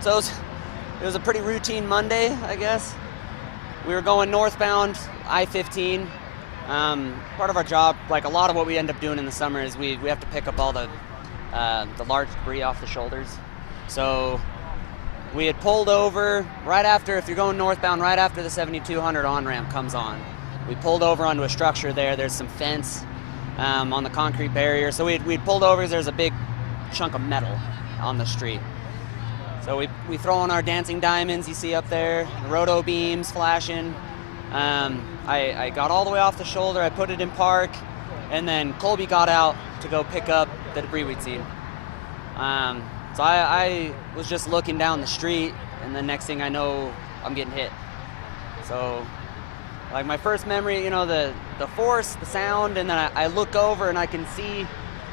So it was a pretty routine Monday, I guess. We were going northbound I-15. Part of our job, like a lot of what we end up doing in the summer, is we have to pick up all the large debris off the shoulders. So we had pulled over right after, if you're going northbound, right after the 7200 on-ramp comes on. We pulled over onto a structure there. There's some fence on the concrete barrier. So we'd pulled over because there's a big chunk of metal on the street. So we throw on our dancing diamonds you see up there, the roto beams flashing. I got all the way off the shoulder, I put it in park, and then Colby got out to go pick up the debris we'd seen. So I was just looking down the street, and the next thing I know, I'm getting hit. So, like, my first memory, the force, the sound, and then I look over and I can see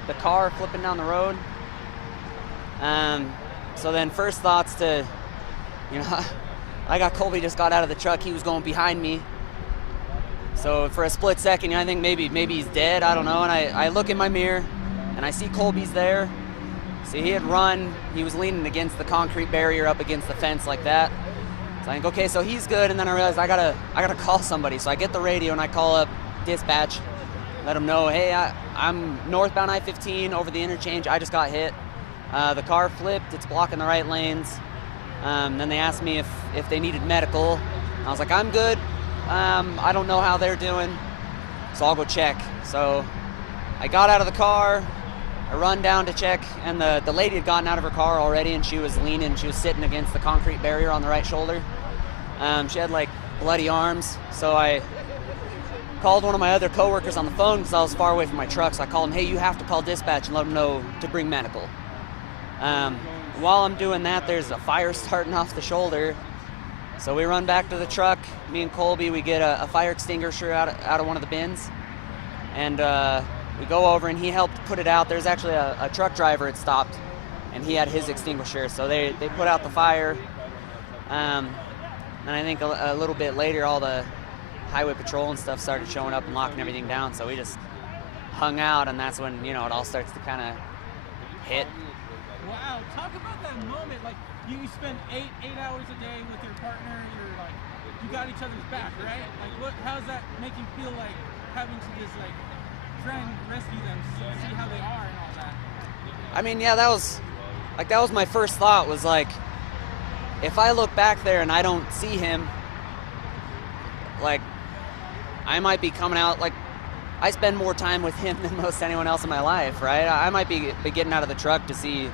the car flipping down the road. So then first thoughts to, I got Colby just got out of the truck. He was going behind me. So for a split second, I think maybe he's dead. I don't know. And I look in my mirror, and I see Colby's there. See, he had run. He was leaning against the concrete barrier up against the fence like that. So I think, okay, so he's good. And then I realized I gotta call somebody. So I get the radio and I call up dispatch, let them know, hey, I'm northbound I-15 over the interchange. I just got hit. The car flipped. It's blocking the right lanes. Then they asked me if they needed medical. I was like, I'm good. I don't know how they're doing, so I'll go check. So I got out of the car, I run down to check, and the lady had gotten out of her car already, and she was sitting against the concrete barrier on the right shoulder. She had like bloody arms, so I called one of my other coworkers on the phone because I was far away from my truck, so I called him, hey, you have to call dispatch and let them know to bring medical. While I'm doing that, there's a fire starting off the shoulder. So we run back to the truck. Me and Colby, we get a fire extinguisher out of one of the bins. And we go over, and he helped put it out. There's actually a truck driver had stopped, and he had his extinguisher. So they put out the fire. And I think a little bit later, all the highway patrol and stuff started showing up and locking everything down. So we just hung out, and that's when, it all starts to kind of hit. Wow, talk about that moment. Like, you spend eight hours a day with your partner. You're like, you got each other's back, right? Like, how's that make you feel, like having to just like try and rescue them, see how they are and all that? I mean, yeah, that was my first thought, was like, if I look back there and I don't see him, like, I might be coming out, like, I spend more time with him than most anyone else in my life, right? I might be getting out of the truck to see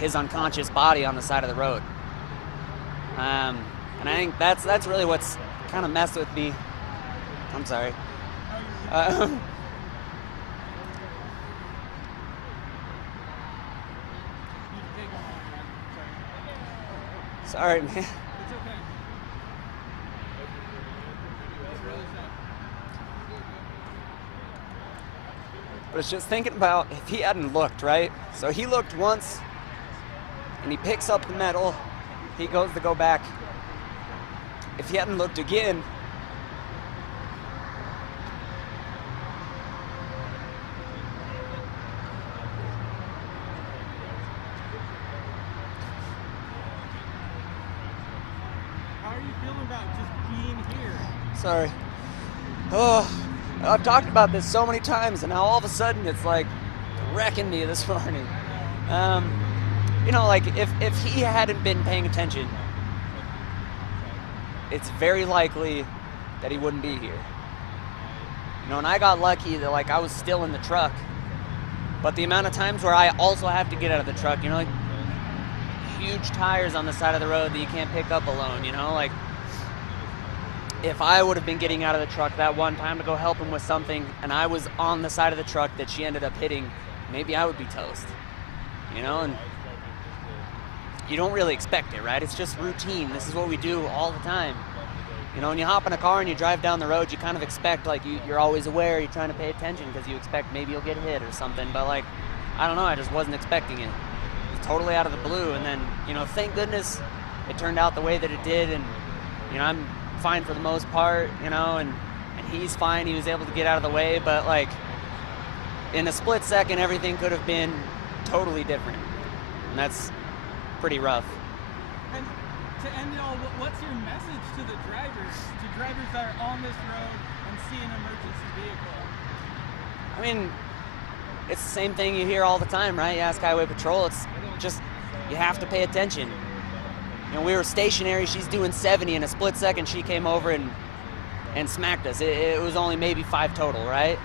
his unconscious body on the side of the road. And I think that's really what's kind of messed with me. I'm sorry. Sorry, man. It's okay. But it's just thinking about if he hadn't looked, right? So he looked once, and he picks up the metal. He goes to go back. If he hadn't looked again, How are you feeling about just being here? sorry. Oh, I've talked about this so many times, and now all of a sudden it's like wrecking me this morning. Like if he hadn't been paying attention, it's very likely that he wouldn't be here. And I got lucky that, like, I was still in the truck. But the amount of times where I also have to get out of the truck, like huge tires on the side of the road that you can't pick up alone, like, if I would have been getting out of the truck that one time to go help him with something, and I was on the side of the truck that she ended up hitting, maybe I would be toast, and you don't really expect it, right? It's just routine. This is what we do all the time. When you hop in a car and you drive down the road, you kind of expect, like, you're always aware, you're trying to pay attention because you expect maybe you'll get hit or something, but, like, I don't know, I just wasn't expecting it. It was totally out of the blue, and then, thank goodness it turned out the way that it did, and, I'm fine for the most part, and he's fine. He was able to get out of the way, but, like, in a split second, everything could have been totally different. And pretty rough. And to end it all, what's your message to the drivers that are on this road and see an emergency vehicle? I mean, it's the same thing you hear all the time, right? You ask Highway Patrol, it's just, you have to pay attention. You know, we were stationary, she's doing 70, in a split second she came over and smacked us. It was only maybe 5 total, right?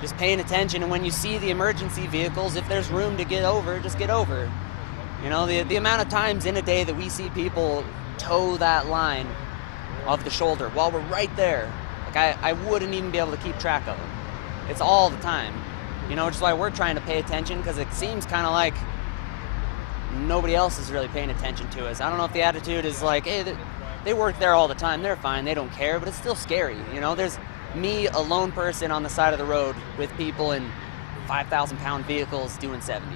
Just paying attention, and when you see the emergency vehicles, if there's room to get over, just get over. You know, the amount of times in a day that we see people toe that line of the shoulder while we're right there, like I wouldn't even be able to keep track of them. It's all the time. You know, which is why we're trying to pay attention, because it seems kind of like nobody else is really paying attention to us. I don't know if the attitude is like, hey, they work there all the time, they're fine, they don't care, but it's still scary. You know, there's me, a lone person on the side of the road with people in 5,000-pound vehicles doing 70.